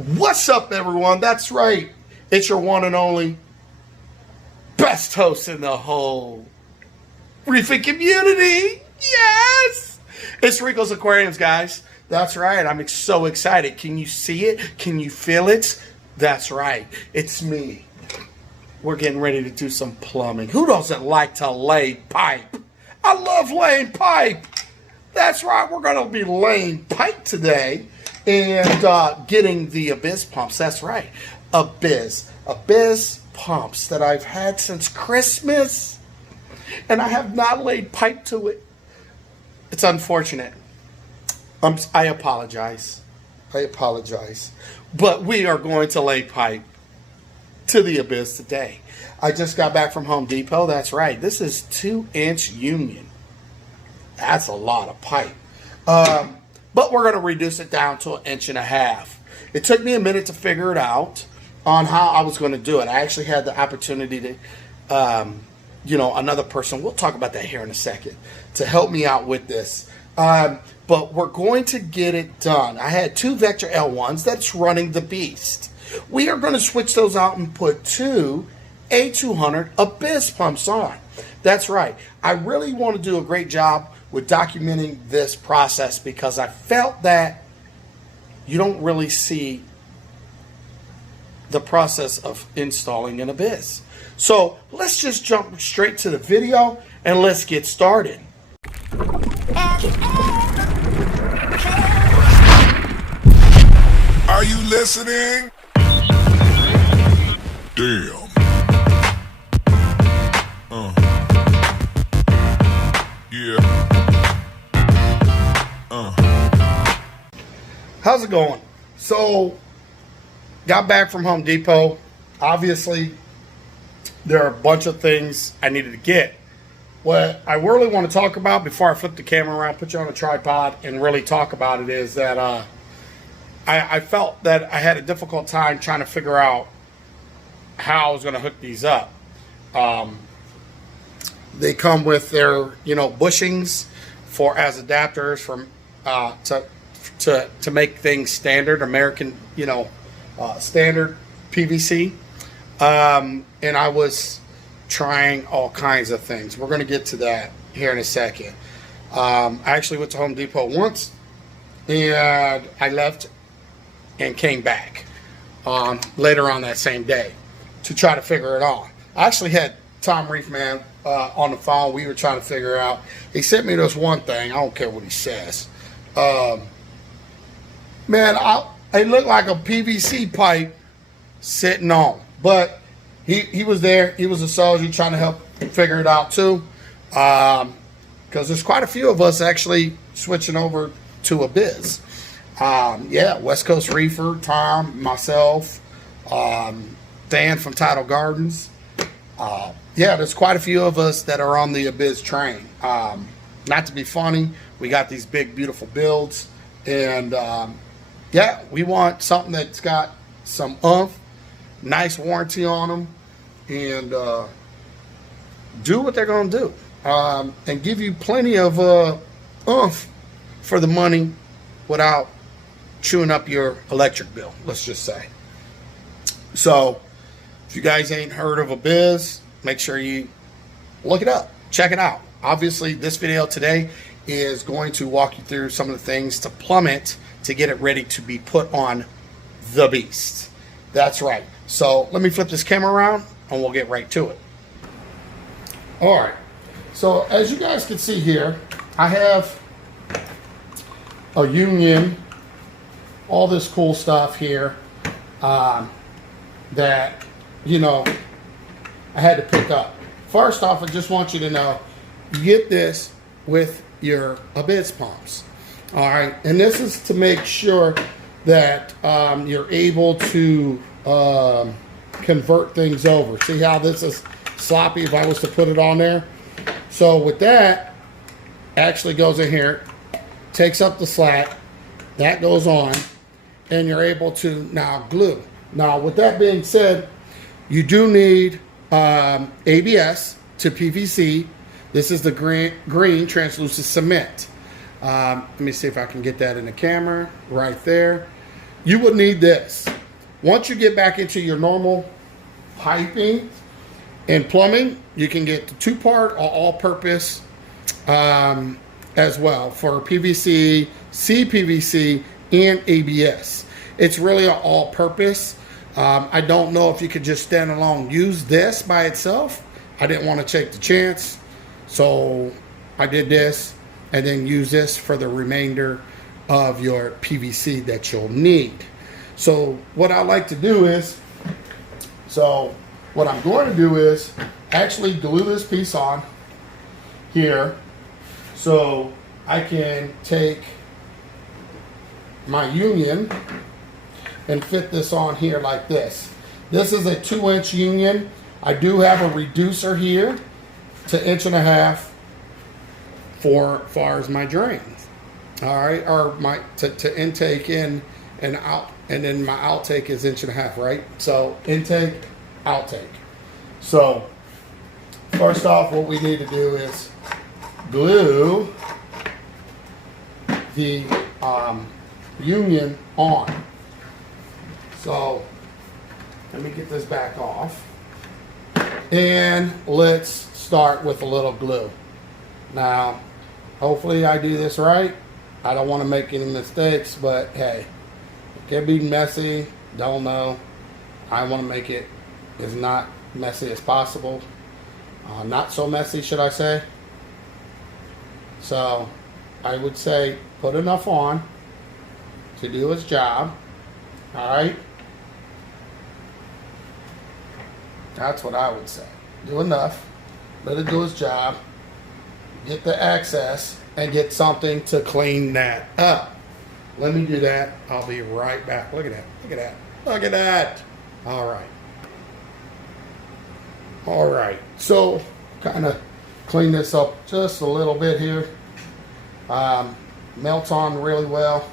What's up, everyone? That's right. It's your one and only best host in the whole reefing community. Yes! It's Rico's Aquariums, guys. That's right. I'm so excited. Can you see it? Can you feel it? That's right. It's me. We're getting ready to do some plumbing. Who doesn't like to lay pipe? I love laying pipe. That's right. We're going to be laying pipe today and getting the Abyzz pumps. That's right. Abyzz pumps that I've had since Christmas. And I have not laid pipe to it. It's unfortunate. I apologize. But we are going to lay pipe to the Abyzz today. I just got back from Home Depot. That's right. This is 2-inch union. That's a lot of pipe. But we're going to reduce it down to 1.5 inches. It took me a minute to figure it out on how I was going to do it. I actually had the opportunity to, another person, we'll talk about that here in a second, to help me out with this. But we're going to get it done. I had 2 Vector L1s that's running the beast. We are going to switch those out and put 2 A200 Abyzz pumps on. That's right. I really want to do a great job with documenting this process because I felt that you don't really see the process of installing an Abyzz. So let's just jump straight to the video and let's get started. Are you listening? Damn. Yeah. How's it going? So, got back from Home Depot. Obviously, there are a bunch of things I needed to get. What I really want to talk about before I flip the camera around, put you on a tripod, and really talk about it is that I felt that I had a difficult time trying to figure out how I was going to hook these up. They come with their, bushings as adapters from to make things standard American, standard PVC. And I was trying all kinds of things. We're going to get to that here in a second. I actually went to Home Depot once, and I left and came back later on that same day to try to figure it out. I actually had Tom Reefman on the phone. We were trying to figure out. He sent me this one thing. I don't care what he says. Man, it looked like a PVC pipe sitting on. But he was there. He was a soldier trying to help figure it out too. Because there's quite a few of us actually switching over to Abyzz. West Coast Reefer, Tom, myself, Dan from Tidal Gardens. There's quite a few of us that are on the Abyzz train. Not to be funny, we got these big, beautiful builds. And, we want something that's got some oomph, nice warranty on them, and do what they're going to do. And give you plenty of oomph for the money without chewing up your electric bill, let's just say. So, if you guys ain't heard of Abyzz, make sure you look it up. Check it out. Obviously, this video today is going to walk you through some of the things to plumb it to get it ready to be put on the beast. That's right. So, let me flip this camera around and we'll get right to it. All right. So, as you guys can see here, I have a union, all this cool stuff here that, I had to pick up. First off, I just want you to know, you get this with your Abyzz pumps. All right, and this is to make sure that you're able to convert things over. See how this is sloppy if I was to put it on there? So with that, actually goes in here, takes up the slack, that goes on, and you're able to now glue. Now, with that being said, you do need ABS to PVC. This is the green translucent cement. Let me see if I can get that in the camera right there. You would need this. once you get back into your normal piping and plumbing, you can get the 2-part or all-purpose as well for PVC, CPVC, and ABS. It's really an all-purpose. I don't know if you could just stand alone use this by itself. I didn't want to take the chance, so I did this and then use this for the remainder of your PVC that you'll need. So what I like to do is, what I'm going to do is actually glue this piece on here so I can take my union and fit this on here like this. This is a 2-inch union. I do have a reducer here to 1.5 inches for far as my drains. All right, or my to intake in and out, and then my outtake is 1.5 inches, right? So intake, outtake. So first off, what we need to do is glue the union on. So let me get this back off, and let's start with a little glue. Now, hopefully I do this right. I don't want to make any mistakes, but hey, it can be messy. Don't know. I want to make it as not messy as possible. Not so messy, should I say. So I would say put enough on to do its job. All right. That's what I would say. Do enough. Let it do its job. Get the access and get something to clean that up. Let me do that. I'll be right back. Look at that. Look at that. Look at that. All right. All right. So kind of clean this up just a little bit here. Melts on really well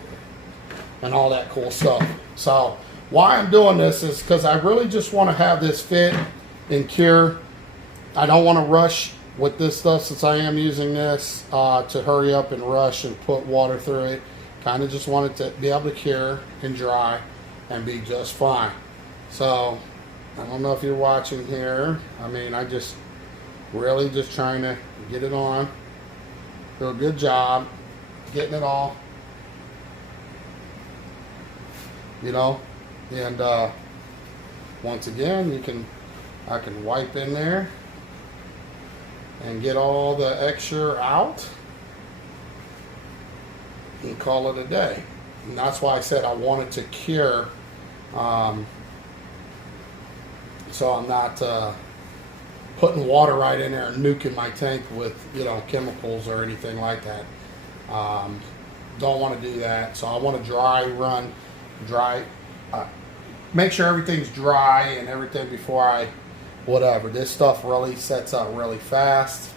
and all that cool stuff. So why I'm doing this is because I really just want to have this fit and cure. I don't want to rush with this stuff since I am using this to hurry up and rush and put water through it. Kind of just want it to be able to cure and dry and be just fine. So I don't know if you're watching here. I mean, I just really just trying to get it on. Do a good job getting it all, you know. And once again, I can wipe in there and get all the extra out and call it a day. And that's why I said I wanted to cure, so I'm not putting water right in there and nuking my tank with, you know, chemicals or anything like that. Don't want to do that. So I want to make sure everything's dry and everything before I whatever. This stuff really sets up really fast,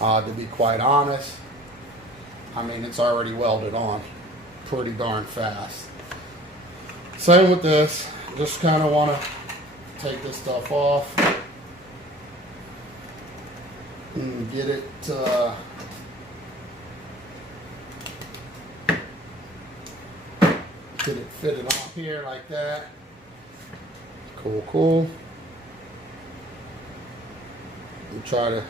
to be quite honest. I mean, it's already welded on pretty darn fast. Same with this. Just kind of want to take this stuff off and get it fitted on here like that. Cool. And try to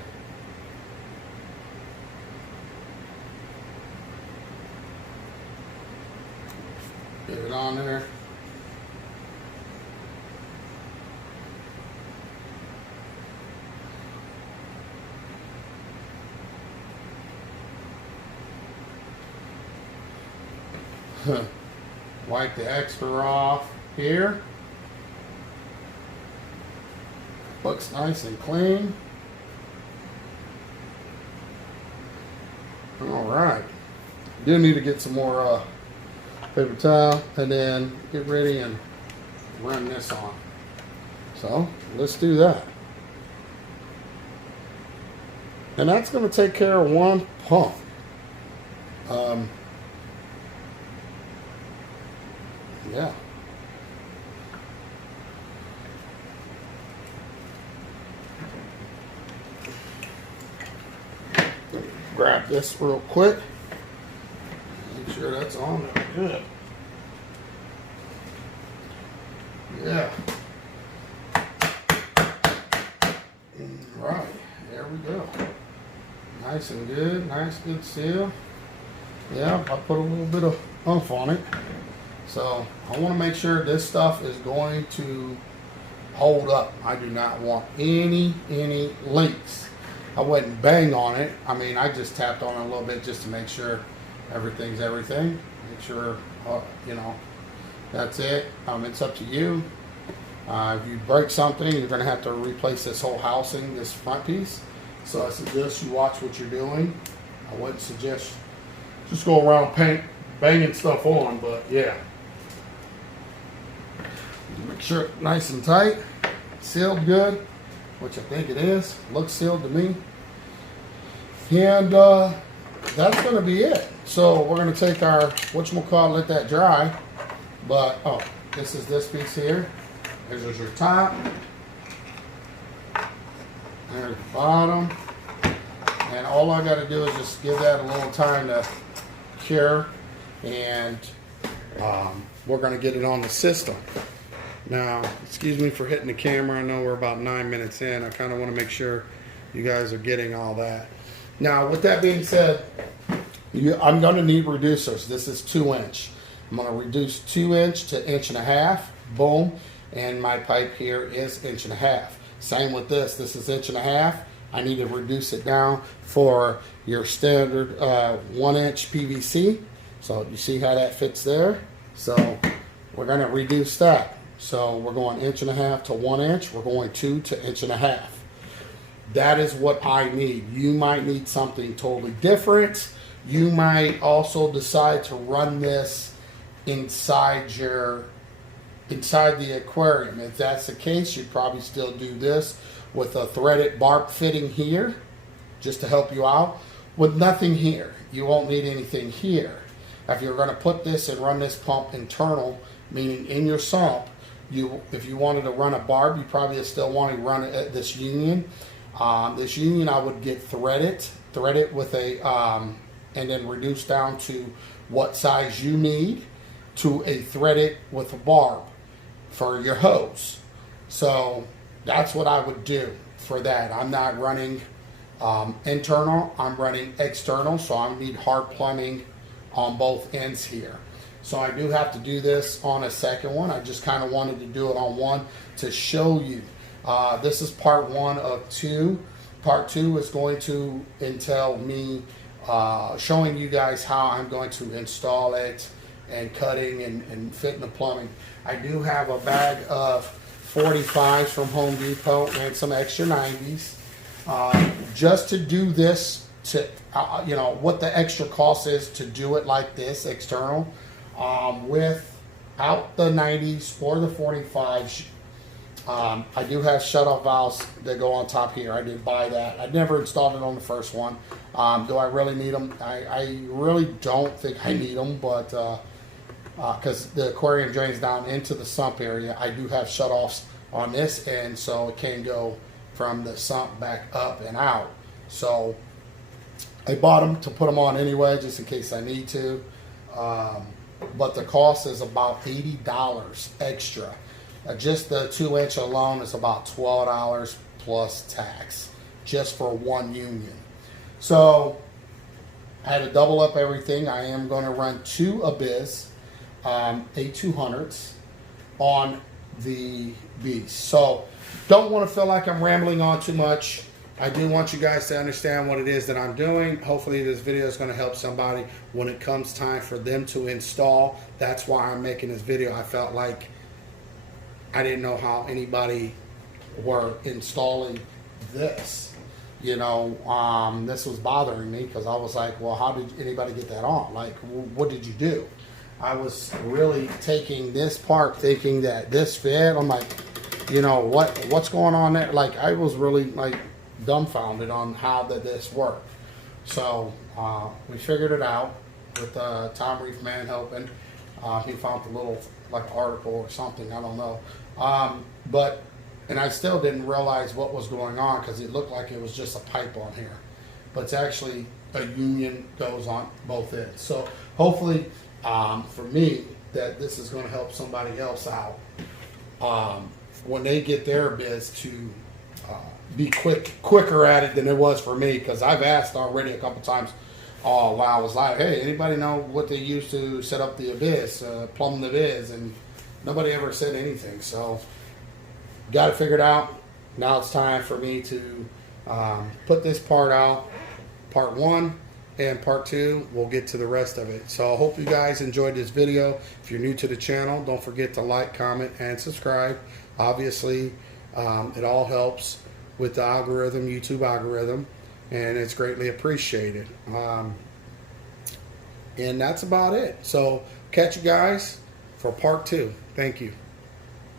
get it on there. Wipe the extra off here. Looks nice and clean. All right. Do need to get some more paper towel and then get ready and run this on. So let's do that. And that's going to take care of one pump. Yeah. Grab this real quick. Make sure that's on there. Good. Yeah. Right, there we go. Nice and good, nice good seal. Yeah, I put a little bit of oomph on it. So I want to make sure this stuff is going to hold up. I do not want any leaks. I wouldn't bang on it. I mean, I just tapped on it a little bit just to make sure everything's everything. Make sure, you know, that's it. It's up to you. If you break something, you're going to have to replace this whole housing, this front piece. So I suggest you watch what you're doing. I wouldn't suggest just go around banging stuff on, but yeah. Make sure it's nice and tight, sealed good, which I think it is. Looks sealed to me. And that's going to be it. So we're going to take our, whatchamacallit, let that dry. But, oh, this is this piece here. There's your top. There's the bottom. And all I got to do is just give that a little time to cure. And we're going to get it on the system. Now, excuse me for hitting the camera. I know we're about 9 minutes in. I kind of want to make sure you guys are getting all that. Now, with that being said, I'm going to need reducers. This is 2-inch. I'm going to reduce 2-inch to 1.5 inch. Boom. And my pipe here is 1.5 inch. Same with this. This is 1.5 inch. I need to reduce it down for your standard 1-inch PVC. So you see how that fits there? So we're going to reduce that. So we're going 1.5 inch to 1 inch. We're going 2 to 1.5 inch. That is what I need. You might need something totally different. You might also decide to run this inside the aquarium. If that's the case, you'd probably still do this with a threaded barb fitting here, just to help you out. With nothing here, you won't need anything here. If you're going to put this and run this pump internal, meaning in your sump, if you wanted to run a barb, you probably still want to run it at this union. This union I would get threaded with a, and then reduce down to what size you need, to a threaded with a barb for your hose. So that's what I would do for that. I'm not running internal, I'm running external, so I need hard plumbing on both ends here. So I do have to do this on a second one. I just kind of wanted to do it on one to show you. This is part 1 of 2. Part 2 is going to entail me showing you guys how I'm going to install it and cutting and fitting the plumbing. I do have a bag of 45s from Home Depot and some extra 90s. Just to do this, to you know what the extra cost is to do it like this external, without the 90s or the 45s. I do have shutoff valves that go on top here. I did buy that. I never installed it on the first one. Do I really need them? I really don't think I need them, but because the aquarium drains down into the sump area, I do have shutoffs on this end, so it can go from the sump back up and out. So I bought them to put them on anyway, just in case I need to. But the cost is about $80 extra. Just the 2-inch alone is about $12 plus tax, just for one union. So I had to double up everything. I am going to run 2 Abyzz A200s on the Abyzz. So don't want to feel like I'm rambling on too much. I do want you guys to understand what it is that I'm doing. Hopefully this video is going to help somebody when it comes time for them to install. That's why I'm making this video. I felt like I didn't know how anybody were installing this. You know, this was bothering me because I was like, well, how did anybody get that on? Like, what did you do? I was really taking this part thinking that this fit. I'm like, you know, what's going on there? Like, I was really like dumbfounded on how this worked. So we figured it out with Tom Reef Man helping. He found a little like article or something, I don't know. And I still didn't realize what was going on because it looked like it was just a pipe on here. But it's actually a union goes on both ends. So hopefully for me that this is going to help somebody else out. when they get their Abyzz to be quicker at it than it was for me, because I've asked already a couple times. While I was like, hey, anybody know what they used to set up the Abyzz, plumb the Abyzz, and nobody ever said anything. So got it figured out. Now it's time for me to put this part out, part 1, and part 2 we'll get to the rest of it. So I hope you guys enjoyed this video. If you're new to the channel, don't forget to like, comment, and subscribe. Obviously it all helps with the algorithm, YouTube algorithm, and it's greatly appreciated. And that's about it. So catch you guys for part 2. Thank you.